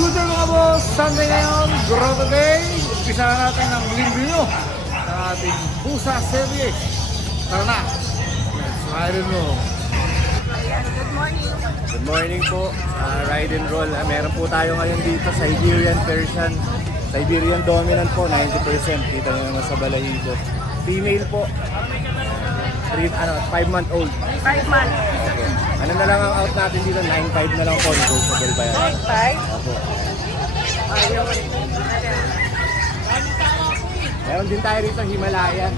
Good day mga boss! Sunday ngayon, Grotto Day. Umpisa na natin ang review ng ating pusa serye. Tara na! Let's ride and roll. Good morning. Good morning po, ride and roll. Meron po tayo ngayon dito, Siberian Persian. Siberian Dominant po, 90%. Kita nyo naman sa balahibo. Female po, 5-month-old. 5 months. Okay. Ano na lang ang out natin dito? 9.5 na lang po, negotiable ba yan? 5. Opo. Ayun. Meron din tayo rito, Himalayan.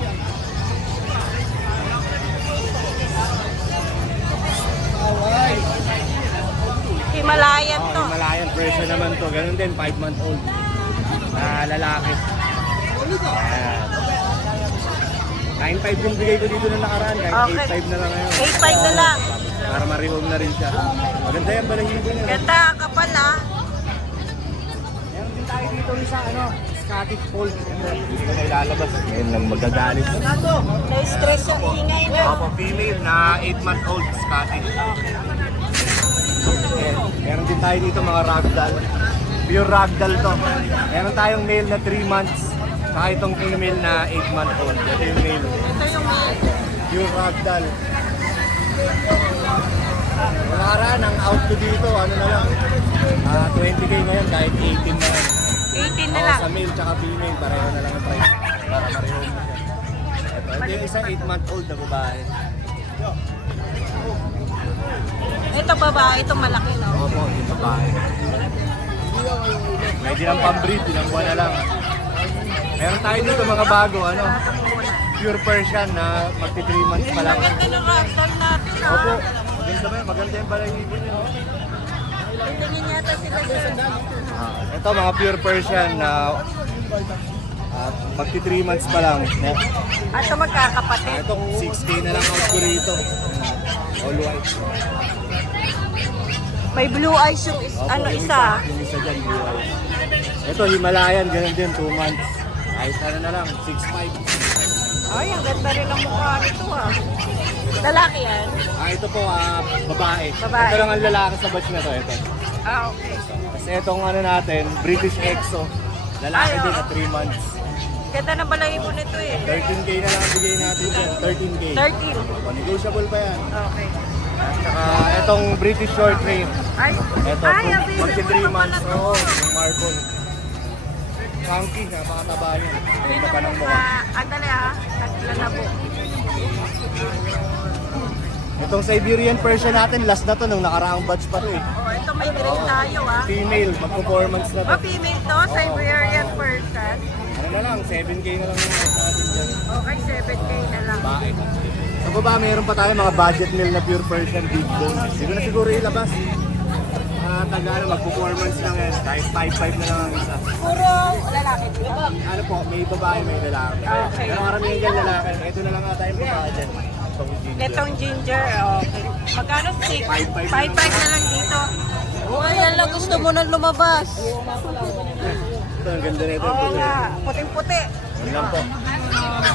Himalayan to. Himalayan Persian naman to. Ganun din, 5-month-old. Na lalaki. Ayan. 9.5 yung bigay ko dito na nakaraan, kahit Okay. 8.5 na lang ngayon. 8.5 na lang. Para ma-rehome na rin siya. Maganda yung balahibo niya. Ganda ka pala. Meron din tayo dito isa, Scottish Fold. Hindi ko na ilalabas. Ngayon lang magagalit. Na-stress ang ingay na. Opo, female na 8-month-old Scottish. Meron din tayo dito mga ragdoll. Pure ragdoll to. Meron tayong male na 3 months. Saka itong female na 8-month-old. Ito yung male. Ito yung Pure ragdoll. Nakaraan, ang out ko dito, ano na lang, 20k ngayon kahit 18 na lang. 18 na Oo, lang. sa male tsaka female, pareho na lang ang price. Para ma-rehome na siya. Ito yung isang 8-month-old na babae. Ito babae, ito malaki no. Opo, yung babae. May din ang pambreed, ilang buwan na lang. Meron tayo dito mga bago, pure Persian na magti 3 months pa lang. Maganda ng ragdoll natin ha. Opo, maganda yung balahibo niya. Tingin yata sila sa Ito mga pure Persian na magti 3 months pa lang. At ito magkakapatid. Itong 6K na lang out ko rito. All white. May blue eyes yung Opo, yung isa. Yung isa dyan, blue eyes. Ito, Himalayan, ganun din, 2 months. Ayos na lang, 6'5". Ay, ang ganda rin ang mukha nito ha. Lalaki yan? Ito po, babae. Babae. Ito lang ang lalaki sa batch na to, ito. Okay. Kasi itong natin, British Exo. Lalaki Ay, din oo. na 3 months. Ganda ng balahibo nito eh. 13k na lang ang bigay natin dyan, 13k. 13. Negotiable pa yan. Okay. At saka itong British Short Hair. Ay, Ito, available magti 3 pa pala months. to. Oo, yung marble. Funky, napakataba niya. Ganda pa ng mukha. Andali ha, naglalabo. Itong Siberian Persian natin, last na to, nung nakaraang batch pa to eh. Oh, ito may green tayo ha. Female, mag-performance na to. Oh, female to, Siberian person. Ano na lang, 7k na lang yung out natin dyan. Okay, 7K na lang. Bae. Sa baba, mayroon pa tayo mga budget meal na pure Persian big bone. Hindi ko na siguro ilabas. Mag-performance lang yan. Kahit 5'5 na lang ang isa. Puro lalaki dito. Ano po, may babae, may lalaki. Okay. Pero karamihan dyan lalaki. Ito na lang nga tayo babae dyan. Itong ginger. Itong ginger, okay. Magkano 6? 5'5 5'5 na lang dito. Oh, yan lang gusto mo na lumabas. Ito, ang ganda na ito. Oo nga, puting-puti. Yun lang po.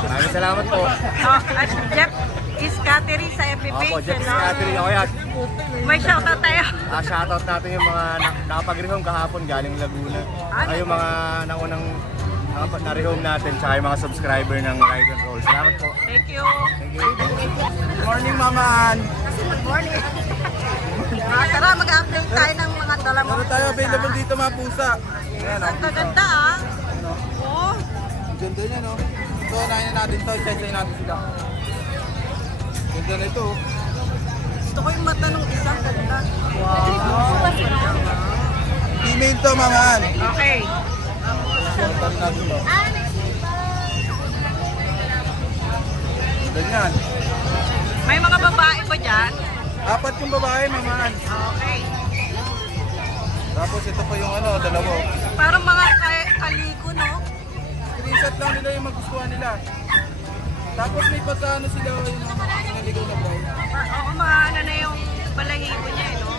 Maraming salamat po. Oh, at Jeff is Catering sa FB Opo, page. Jeff ano? Scattery ako yan. May shoutout tayo. Shoutout natin yung mga nakapag-rehome kahapon galing Laguna. Ay, yung mga naunang na-rehome natin tsaka yung mga subscriber ng Ride and Roll. Salamat po. Thank you. Thank you. Good morning, Maman! Good morning. Tara, mag-update tayo ng mga dala mo. Ano tayo available dito mga pusa? Ayan o. Ang gaganda ah. Oh, Ganda niya no. Ito, unahin natin to. Isa-isa natin sila. Ganda na ito. gusto ko yung mata ng isang ganda. Female to maman. Okay. Suntan natin to. Ganyan. May mga babae pa dyan. 4 yung babae maman. Okay. Tapos ito pa yung dalawa. Parang mga kaliko, no? Screenshot lang nila yung magustuhan nila. Tapos may pagkano sila yung mga naligaw na boy. Oo, mga ano na yung balahibo niya, no?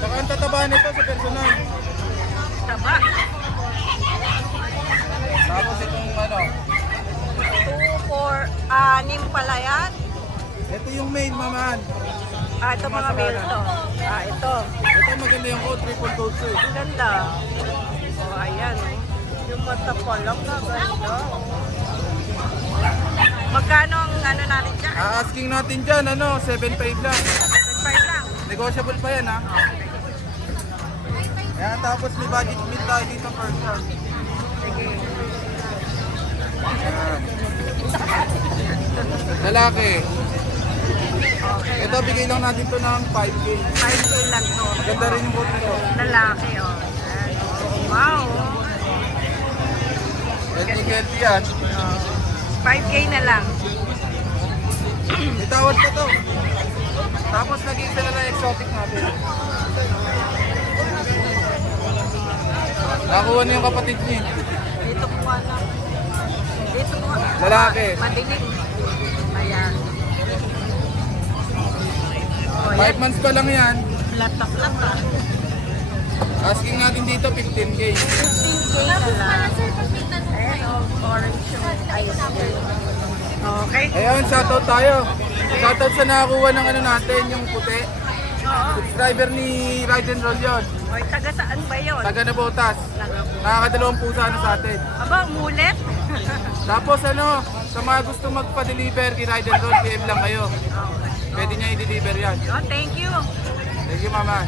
Saka ang tataba nito sa personal. Taba. Tapos itong 2, 4, 6 pala yan. ito yung main maman. Ito mga male to. Ah, ito. Ito maganda yung coat, triple coat to eh. Ang ganda. Oh, ayan. Oh. Yung mata pa lang ganda. Magkano ang ano natin dyan? Asking natin dyan, 7.5 lang. 7.5 lang. Negotiable pa yan ha. Yan, tapos may budget meal tayo dito per shot. Sige. Yan. Lalaki. Okay. Ito, bigay lang natin to ng 5K. 5K lang to. Maganda rin yung coat nito. Lalaki, oh. Ayan, oh. Wow. Healthy yan. 5K na lang. May tawad pa to. Tapos nag-isa na lang exotic natin. Nakuha na yung kapatid niya. Dito po na. Dito po. Lalaki. Madilim. Ayan. Oh, 5 months pa lang yan. Flat na flat ah. Asking natin dito 15K. 15K na lang. Ayan, oh, orange yung ice cream. Okay. Ayun, shoutout tayo. Shoutout sa nakakuha ng natin, yung puti. Oo. Subscriber ni Ride and Roll yun. Oy, taga saan ba yun? Taga Nabotas. Nakakadalawang pusa na sa atin. Aba, umulit? Tapos sa mga gusto magpa-deliver kay Ride and Roll, PM lang kayo. Pwede niya i-deliver yan. Oh, thank you. Thank you, mama.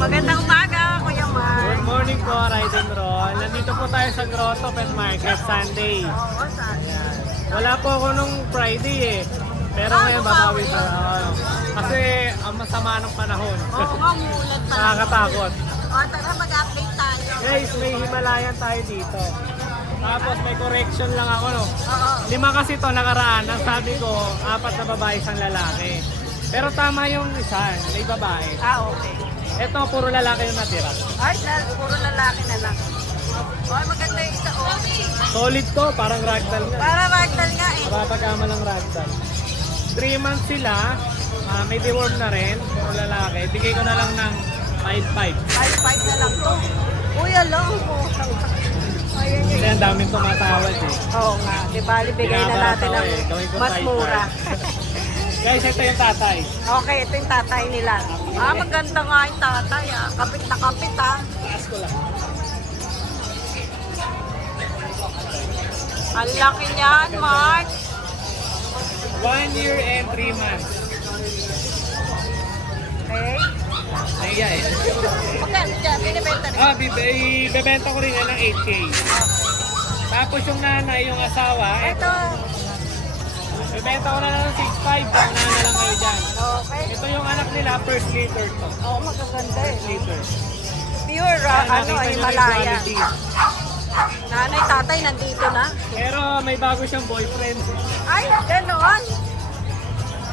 Magandang umaga, Kuya Mar. Good morning po, Ride and Roll. Nandito po tayo sa Grotto Pet Market Sunday. Oo, saan? Ayan. Wala po ako nung Friday eh. Pero ngayon babawi pa ako. Kasi ang masama ng panahon. Oo nga, umuulan pa. Nakakatakot. O, tara, mag-update tayo. Guys, may Himalayan tayo dito. Tapos may correction lang ako no. Oo. 5 kasi to nakaraan. Ang sabi ko, 4 na babae, 1 lalaki. Pero tama yung isa, may babae. Ah, okay. Ito, puro lalaki yung natira. Ay, puro lalaki na lang. Oy, maganda yung isa. Oh. Solid to, parang ragdoll nga. Para ragdoll nga eh. Mapapagama ng ragdoll. 3 months sila, may deworm na rin, puro lalaki. Bigay ko na lang ng 5.5. 5 na lang to. Uy, alam mo. Ayan Kasi yun. ang daming tumatawad eh. Oo nga, di ba? Bigay na natin ng Gawin ko mas 5.5. mura. Guys, ito yung tatay. Okay, ito yung tatay nila. Ah, maganda nga yung tatay ah. Kapit na kapit ah. Taas ko lang. Ang laki niyan, Mark. 1 year and 3 months. Okay. Naiya eh. Magkano dyan? Binibenta rin. Bebenta ko rin yan ng 8K. Tapos yung nanay, yung asawa, Ito. bebenta ko na lang ng 6.5. Pauna na lang kayo dyan. Okay. Ito yung anak nila, first litter to. Oo, magaganda eh. Litter. Pure, ano, Nakita nyo na yung Himalaya. quality. Nanay, tatay, nandito na. Pero may bago siyang boyfriend. Ay, ganoon.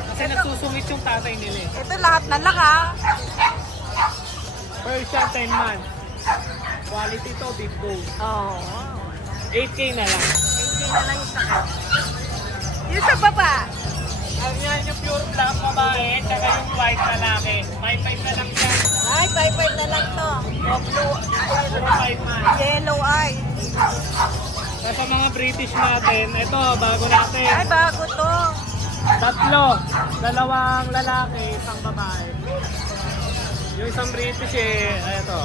Kasi nagsusungit yung tatay nila eh. Ito lahat na lang ah. First siya 10 months. Quality to, big bone. Oo. 8K na lang. 18 na lang yung sakit. Yung sa baba. Ang yan yung pure black babae, tsaka yung white lalaki. 5.5 na lang yan. Ay, 5 na lang to. O, blue. Puro 5 months. Yellow eye. Tapos sa mga British natin, ito, bago natin. Ay, bago to. 3, 2 lalaki, 1 babae. Yung isang British ito.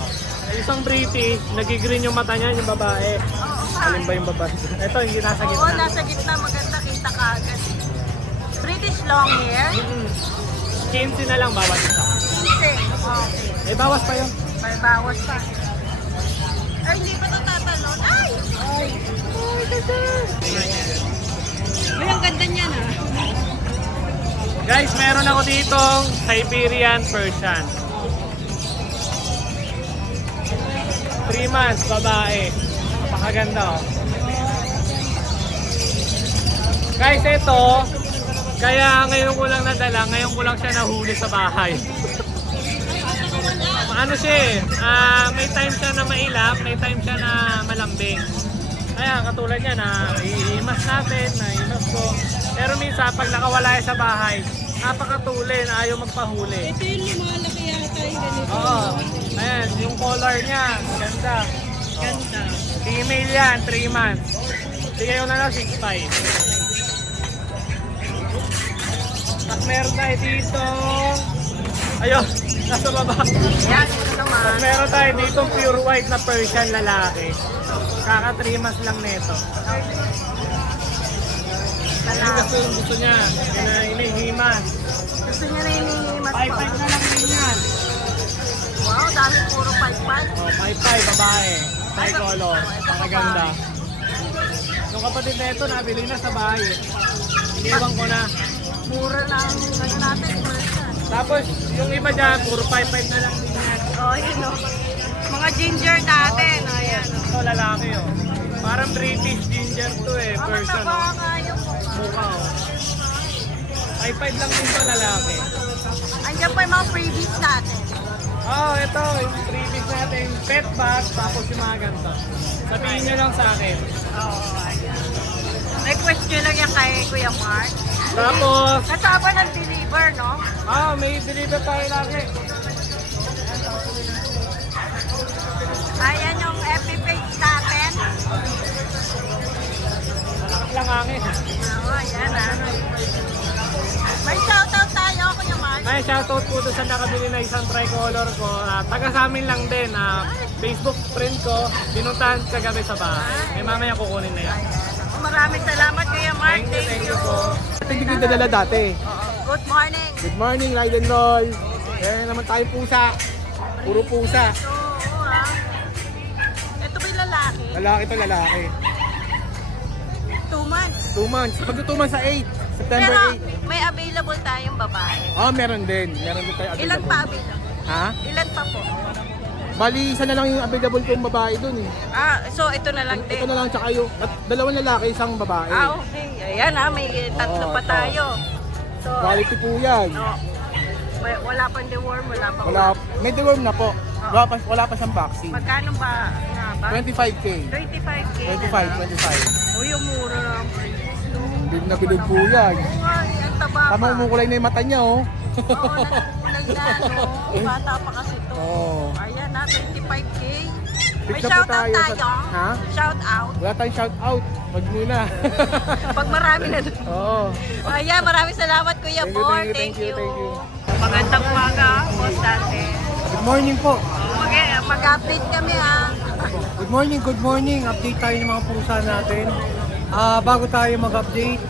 Yung isang British, nagigreen yung mata niya, yung babae. Oo, Alin ba yung babae? Ito, hindi nasa Oo, gitna. nasa gitna. Maganda kita kagad. British long hair. 15 na lang bawat isa. Okay. Eh, bawas pa yun. May bawas pa. Ay, hindi pa ito tatalon. Ay! Ay, ganda. Ay, ang ganda niyan ah. Guys, meron ako ditong Siberian Persian. 3 months, babae. Napakaganda oh. Guys, ito, kaya ngayon ko lang nadala, ngayon ko lang siya nahuli sa bahay. Ano siya may time siya na mailap, may time siya na malambing. Kaya katulad niya na iimas natin, na iimas ko. Pero minsan pag nakawala sa bahay, napakatuli na ayaw magpahuli. Ito yung lumalaki yata yung ganito. Oo. Ayan, yung color niya, ganda. Ganda. Female yan, 3 months. Bigay ko na lang 6.5. At meron tayo dito Ayun, nasa baba. Yan, ito naman. Meron tayo dito pure white na Persian lalaki. Kaka 3 months lang nito. Gusto niya, hinihiman. Gusto niya na hinihimas 5-5 pa. na lang din yan. Wow, dami puro 5-5. Oh, 5-5 babae. Tricolor. Maganda. Yung kapatid na ito, nabili na sa bahay. Iniwan ko na. Mura lang, ano natin, person. Tapos, yung iba dyan, puro 5-5 na lang din yan. Oh, yun o. Mga ginger natin. Ayan. Ito, lalaki oh. Parang British ginger to eh, Ang person. mataba nga yung Mukha oh. 5-5 lang din to lalaki. Andiyan po yung mga freebies natin. Oh, ito, yung freebies natin, pet bag, tapos yung mga ganito. Sabihin nyo lang sa akin. Oo, ayan. May question lang yan kay Kuya Mark. Tapos, Kasama ng deliver, no? may deliver tayo lagi. Ayan yung FB page natin. Malakas lang hangin. Oo, ayan ah. May shoutout tayo, Kuya Mark. Ay, shoutout po doon sa nakabili na isang tricolor ko. Taga sa amin lang din. Facebook friend ko, pinuntahan kagabi sa bahay. Mamaya kukunin na yan. Maraming salamat, Kuya Mark. Thank you. Hindi ko dadala dati. Good morning. Good morning, Ride and Roll. Kaya naman tayo pusa. Puro pusa. So, oo ah. Ito ba yung lalaki? Lalaki to lalaki. 2 months. 2 months. Magtutuman sa 8. September Pero may available tayong babae. 8. Meron din. Meron din tayo available. Ilan pa available? Ha? Ilan pa po? Bali, isa na lang yung available kong babae dun eh. So ito na lang din. Ito na lang tsaka yung at dalawang lalaki, isang babae. Okay. Ayan may tatlo Oo, pa ito. tayo. So, Quality po yan. no, wala pang deworm, wala pang May deworm na po. Wala pa siyang vaccine. Magkano ba nga ba? 25K. 25K 25. Uy, yung mura lang. Bilog na bilog po yan. Oo nga, ang taba pa. Tama, umukulay na yung mata niya oh. Oo, nagkulay na, no? Bata pa kasi to. Oo. Ayan na, 25K. May Fix na po shout out tayo sa- tayo. Ha? Shout out. Wala tayong shout out. Wag muna. Pag marami na doon. Oo. Ayan, maraming salamat Kuya Thank you, Bor. thank you, thank you. Magandang umaga, Boss Dante. Good morning po. Mag-update kami ha. Good morning. Update tayo ng mga pusa natin. Bago tayo mag-update,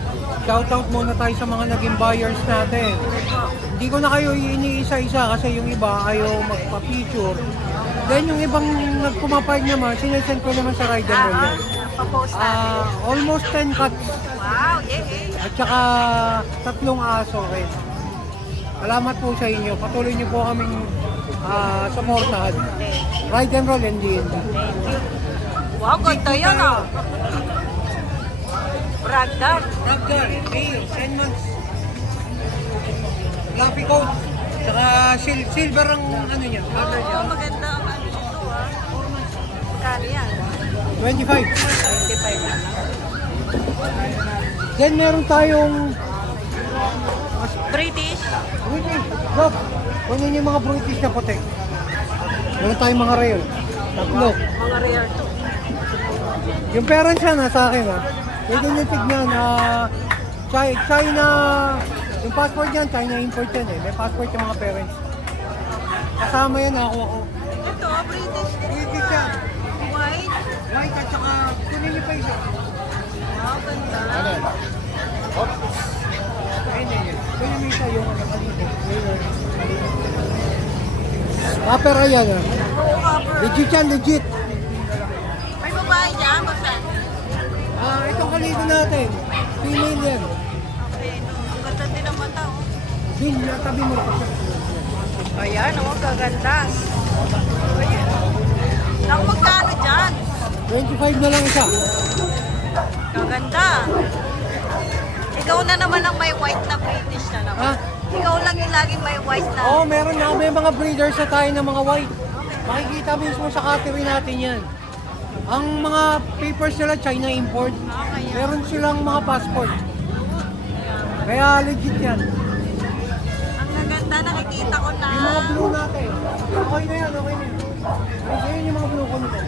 shoutout muna tayo sa mga naging buyers natin. Hindi ko na kayo iniisa-isa kasi yung iba ayaw magpa-feature. Then yung ibang nagpumapayag naman, sinesend ko naman sa Ride and Roll yan. Pa-post natin. Almost 10 cats Wow, yay. at saka 3 aso rin. Salamat po sa inyo. Patuloy niyo po kaming supportahan. Ride and Roll and D&D. Wow, ganda yan ah. Bragdar. Ragdoll, male, 10 months. Fluffy coat. Tsaka silver ang ano niya. color niya. Oo, maganda ang ano nito ah. Magkano yan? 25. 25 lang. Then meron tayong British. British. Look, kunin yung mga British na puti. Meron tayong mga rare. 3. Mga rare to. Yung parents siya nasa akin ha. Pwede nyo tignan. China, yung passport yan, China import yan eh. May passport yung mga parents. Kasama yan ako. Ito, British. British yan. White. White at saka kunin nyo pa isa. Wow, ganda. Ano yan? Ayun na yan. Kunin mo isa yung ano kanito. Kapera yan ha. Oo, copper. Legit yan, legit. May babae dyan, basta. Itong kalito natin. Female yan. Okay, no. Ang ganda din ang mata, oh. Din, tabi mo. Ayan, oh, gaganda. Ayan. Naku, magkano dyan? 25 na lang isa. Gaganda. Ikaw na naman ang may white na British na naman. Ha? Ikaw lang yung laging may white na. Oo, meron na. May mga breeders na tayo ng mga white. Makikita mismo sa cattery natin yan. Ang mga papers nila, China import. Meron silang mga passport. Kaya legit yan. Ang gaganda, nakikita ko na. Yung mga blue natin. Okay na yan, okay na yan. Ayun yung mga blue ko nito.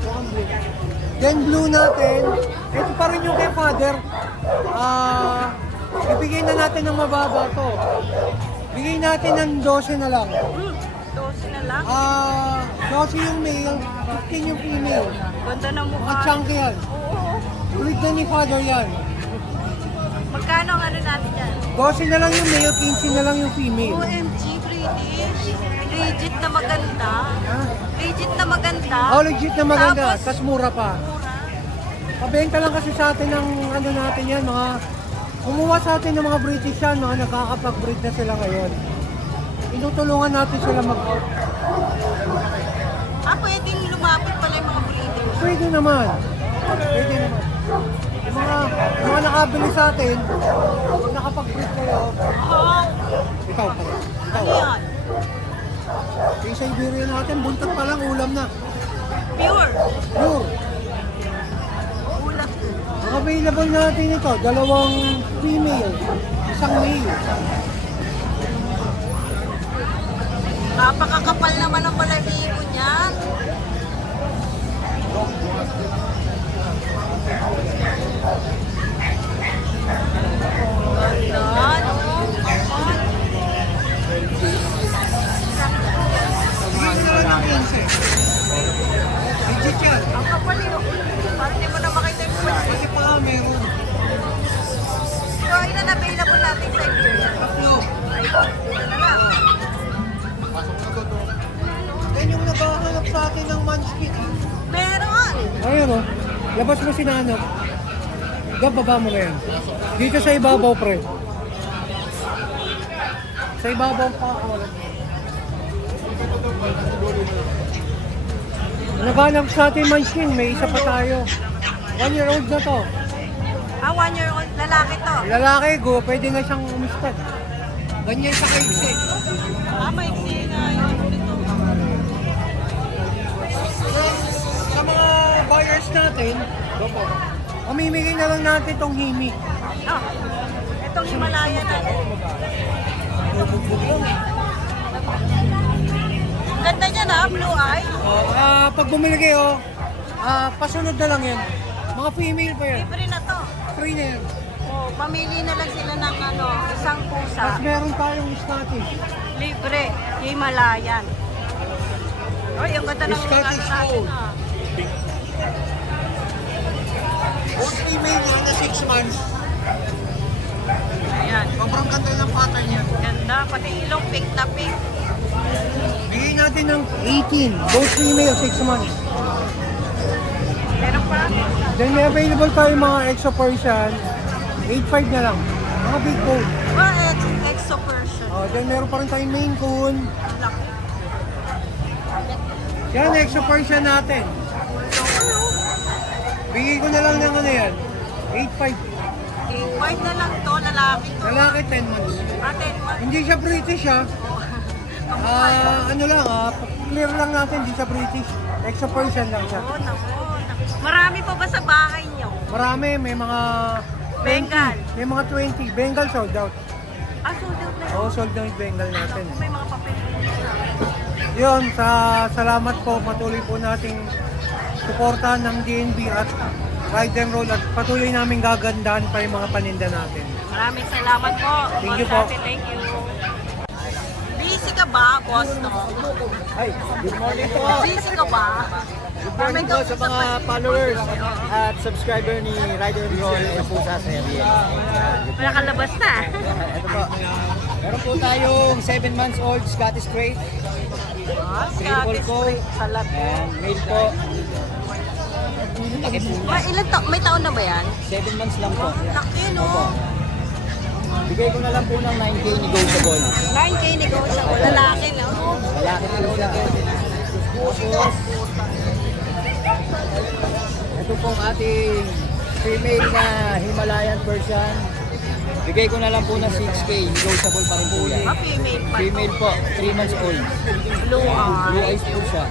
Mukhang blue. Then blue natin, ito pa rin yung kay father. Ibigay na natin ng mababa to. Bigay natin ng 12 na lang. 12 na lang. 12 yung male, 15 yung female. Ganda ng Mga mukha. chunky yan. Oo. Breed na ni father yan. Magkano ang ano natin yan? 12 na lang yung male, 15 na lang yung female. OMG, British. Legit na maganda. Ha? Legit na maganda. Oh, legit na maganda. Tapos, Tapos mura pa. mura. Pabenta lang kasi sa atin ng ano natin yan, mga kumuha sa atin ng mga British yan, mga nakakapag-breed na sila ngayon. Tinutulungan natin sila mag... Pwedeng lumapit pala yung mga breeders. Pwede naman. Pwede naman. Yung mga nakabili sa atin, pag nakapag-breed kayo, Oh, ikaw pa rin. Ikaw. ano yan? Yung Siberian natin, buntot pa lang, ulam na. Pure. Pure. Ulat. Ang available natin ito, 2 female, 1 male. Napakakapal naman ang balahibo niyan. Ganda, no? Kapal. Bigyan ko na lang ng 15. Legit yan. Ang kapal yun. Parang hindi mo na makita yung kapal. Kasi pa meron. So, ilan available natin sa Iberian? Tatlo. Ilan na lang? Yan yung naghahanap sa atin ng munchkin. Meron! Ayun o. Labas mo si Nanok. Gab, baba mo na yan. Dito sa ibabaw, pre. Sa ibabaw pa ako. Naghanap sa atin munchkin. May isa pa tayo. 1-year-old na to. 1-year-old lalaki to. Lalaki, go. Pwede na siyang umistad. Ganyan sa kaiksi. Maiksi na yun. Ito. Sa mga buyers natin, mamimigay na lang natin tong himi. Ah, itong Himalaya natin. Ganda niya na, blue eye. Pag bumili kayo, pasunod na lang yan. Mga female pa yan. Libre na to. Free na yan. Oh, pamili na lang sila ng ano, isang pusa. Tapos meron tayong Scottish. Libre, Himalayan. Ay, ang ganda ng Scottish ano natin Fold. ah. Both female yan na 6 months. Ayan, Sobrang ganda ng pattern yan. ganda. Pati ilong pink na pink. Bigyan natin ng 18. Both female, 6 months. Meron pa. Then may available tayo mga Exo Persian. 8.5 na lang. Mga big bone. Exo Persian. Then meron pa rin tayong Maine Coon. Ang laki. Yan, Exo Persian natin. Bigay ko na lang ng ano yan. 8.5. 8.5 na lang to, lalaki to. Lalaki 10 months. 10 months. Hindi siya British ha. Ano lang clear lang natin, hindi siya British. Exo Persian lang siya. Oo, naku. Marami pa ba sa bahay niyo? Marami, may mga 20. Bengal. May mga 20. Bengal sold out. Sold out na yun. Oo, sold out Bengal natin. May mga papel siya. Yun, salamat po. Patuloy po nating suportahan ng DNB at Ride and Roll at patuloy namin gagandahan pa yung mga paninda natin. Maraming salamat po. Thank you Boss po. Ate, thank you. Busy ka ba, boss? No? Hi, good morning po. Busy ka ba? Good morning po sa mga followers at subscriber ni Rider and Roll and Pusa Serie. Wala kang labas na. Ito po. Meron po tayong 7 months old Scottish Straight. Triple coat. And male po. Laki po. May taon na ba yan? 7 months lang po. Laki, no? Opo. Bigay ko na lang po ng 9K negotiable. 9K negotiable. Lalaki, no? Malaki po siya. Tapos, ito pong ating female na Himalayan Persian. Bigay ko na lang po ng 6K. Negotiable pa rin po yan. Female pa. Female po, 3 months old. Blue Blue eyes po siya.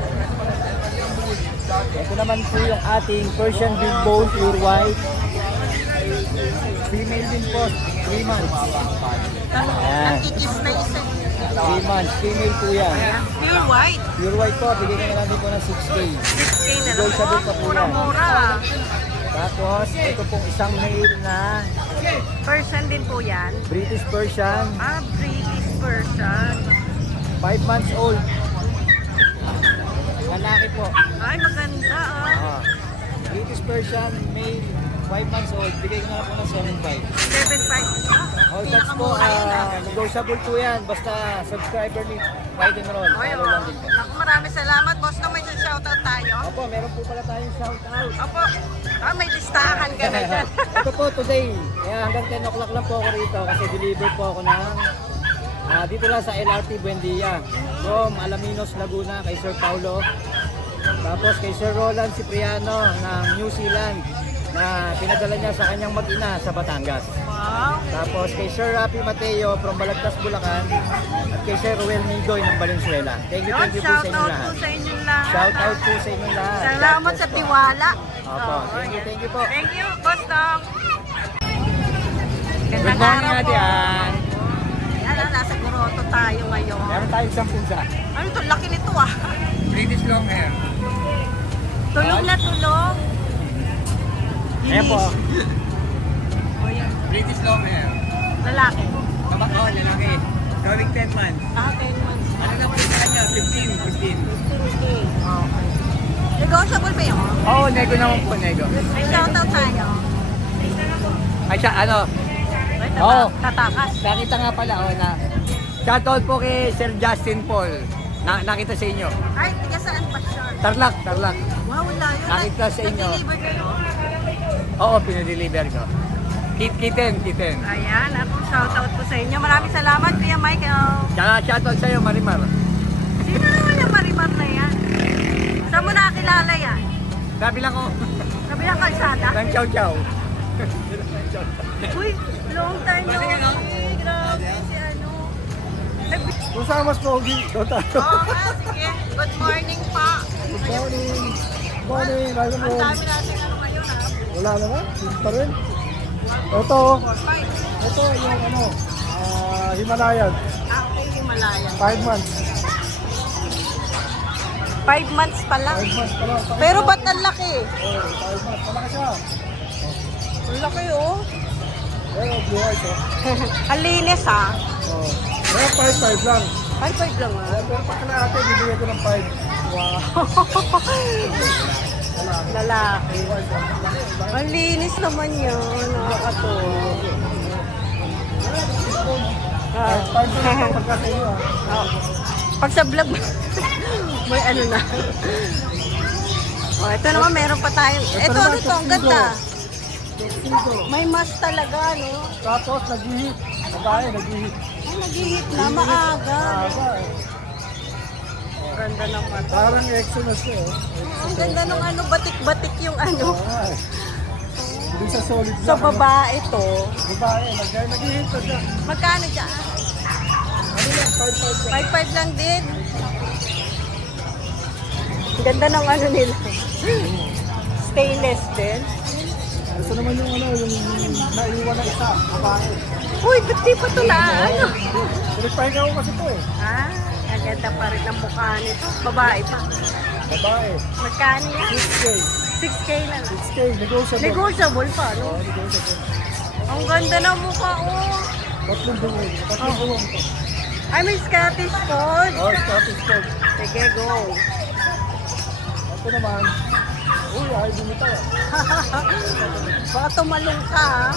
Ito naman po yung ating Persian Big Bone Pure White. Female din po, 3 months. Ayan, Nakikis na isa. 3 months. Female po yan. Pure white. Pure White po, bigay ko na lang din po ng 6K. 6K na lang. Negotiable pa po yan. Mura-mura. Tapos, ito pong isang male na Person din po yan. British Persian. British Persian. 5 months old. Lalaki po. Ay, maganda ah. British Persian, male, 5 months old. Bigay ko na po ng 7.5. 7.5 na. All that's po, negotiable po yan. Basta subscriber ni Ride and Roll. Oy, Follow lang din po. Naku, maraming salamat. Boss, na may shoutout tayo. Opo, meron po pala tayong shoutout. Opo. May listahan ka na dyan. Ito po today. Kaya hanggang 10 o'clock lang po ako rito kasi deliver po ako ng dito lang sa LRT Buendia from Alaminos, Laguna kay Sir Paulo. Tapos kay Sir Roland Cipriano ng New Zealand na pinadala niya sa kanyang mag-ina sa Batangas. Wow. Tapos kay Sir Rapi Mateo from Balagtas, Bulacan at kay Sir Ruel Migoy ng Valenzuela. Thank you po sa inyo Shoutout lahat. po sa inyong lahat. Shout out po sa inyo lahat. Salamat sa tiwala. Opo, thank you po. Thank you, Boss Dong. Good Gandang morning, araw Ate po. Ann. Yan, nasa Goroto tayo ngayon. Meron tayong isang punsa. Ano to? Laki nito ah. British long hair. Tulog na tulog. Ayan po. O yan. British long hair. Lalaki. Kabako, lalaki. Going 10 months. 10 months. Ano na po sa kanya? 15. 15K. Okay. Negotiable ba yun? Oo, nego naman po, nego. May shoutout tayo. Ay, siya, ano? Ay, Oo. tatakas. Nakita nga pala, na. Shoutout po kay Sir Justin Paul. Nakita sa inyo. Ay, tiga saan ba siya? Tarlac. Wow, wala yun. Nakita sa inyo. Nag-deliver kayo? Oo, pinadeliver ko. Kitten. Ayan, ako shoutout po sa inyo. Maraming salamat, Kuya Michael. Tsaka shoutout sa'yo, Marimar. Sino naman yung marimar na yan? Saan mo nakakilala yan? Sabi lang ko, Sabi ng kalsada? ng chow. Uy, long time no see. Grabe si ano. Kung saan mas pogi, doon tayo. Oo nga, sige. Good morning pa. Morning, Ride and Ang Roll. dami natin ano ngayon ha. Wala naman, hindi pa rin. Ito, 4-5. ito yung ano, Himalayan, Okay, Himalaya. 5 months. 5 months pa lang. 5 months pa lang. Pero ba't ang laki? Oh, 5 months, malaki siya. Ang laki oh. Pero blue eyes, oh. Ang linis ha. Oh. Pero 5 lang. 5 lang ah. Pero pag kalahati, bibigyan ko ng 5. Wow. Lalaki. Ang linis naman yun. Nakakatuwa. Ah. 5 lang pagka sa inyo, ah. Oh. Pag sa vlog, may ano na. Oh, ito naman meron pa tayong. Ito, naman, ito, ang ganda. Tuxedo. May mask talaga, no? Tapos, nag-hit. Babae, nag-hit. Ay, nag-hit na, maaga. Aga, eh. Ganda naman. Parang Exodus, eh. Ang ganda ng ano, batik-batik yung ano. Ay. Hindi sa solid Sa lang, ano. babae to. Babae, nag-hit na siya. Magkano dyan? Ano lang, 5 lang. 5.5 lang din. Ang ganda ng ano nila. Stainless din. Ito naman yung ano, yung naiwan na isa, babae. Uy, ba't di pa ito na? Ano? Pinagpahinga ko kasi ito eh. Ah, ang ganda pa rin ng mukha nito. Babae pa. Babae, Magkano yan? 6K. 6K na lang. 6K, negotiable. Negotiable pa, no? Oo, negotiable. Ang ganda ng mukha, oh. Tatlong buwag. Tatlong buwag to. Ay, may Scottish Fold. Oh, Scottish Fold. Sige, go. Ito naman. Uy, ay bumitaw. Baka tumalong ka, ah.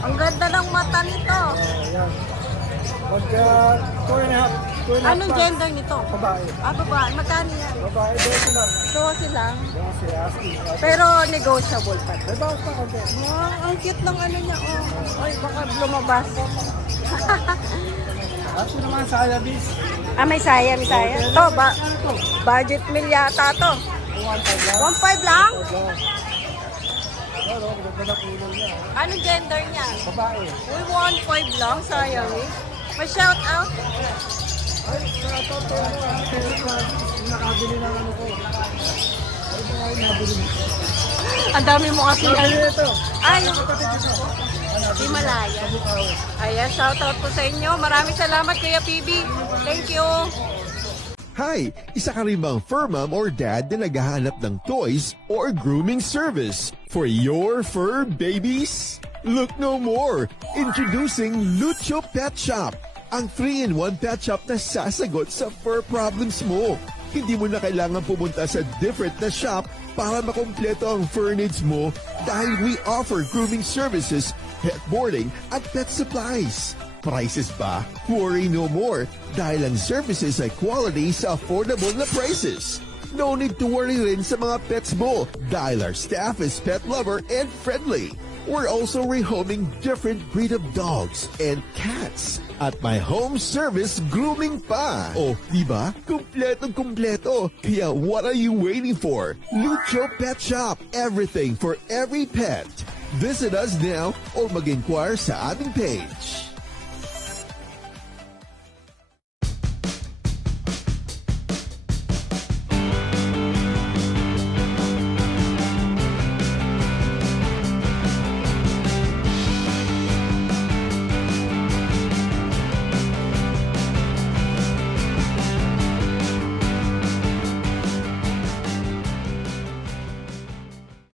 Ang ganda ng mata nito. Oh, yan. Magka 2.5. Anong gender nito? Babae. Ah, babae. Magkano yan? Babae, 12 lang. 12 lang. 12, asking. Pero negotiable pa. May bawas pa konti. Wow, ang cute ng ano niya, oh. Ay, baka lumabas. Ito naman sa Ayabis. Ah, may saya. To, budget meal yata to. 1.5 lang. 1.5 lang? Yan, oh, maganda na kulay niya. Anong gender niya? Babae. Uy, 1.5 lang. Sayang eh. May shout out? Ay, sa ito, nakabili ng ano ko. Ay, ito ay nabili. Ang dami mo kasi Ay, ano. ito. Ay, Kapatid ito. Himalaya. Ayan, shout out po sa inyo. Maraming salamat, Kuya PB. Thank you. Hi! Isa ka rin bang fur mom or dad na naghahanap ng toys or grooming service for your fur babies? Look no more! Introducing Lucho Pet Shop! ang 3-in-1 pet shop na sasagot sa fur problems mo. Hindi mo na kailangan pumunta sa different na shop para makumpleto ang fur needs mo dahil we offer grooming services, pet boarding at pet supplies. Prices ba? Worry no more dahil ang services ay quality sa affordable na prices. No need to worry rin sa mga pets mo dahil our staff is pet lover and friendly. We're also rehoming different breed of dogs and cats at my home service grooming pa. Oh, diba? Kumpletong-kumpleto. Kaya what are you waiting for? Lucho Pet Shop. Everything for every pet. Visit us now or mag-inquire sa aming page.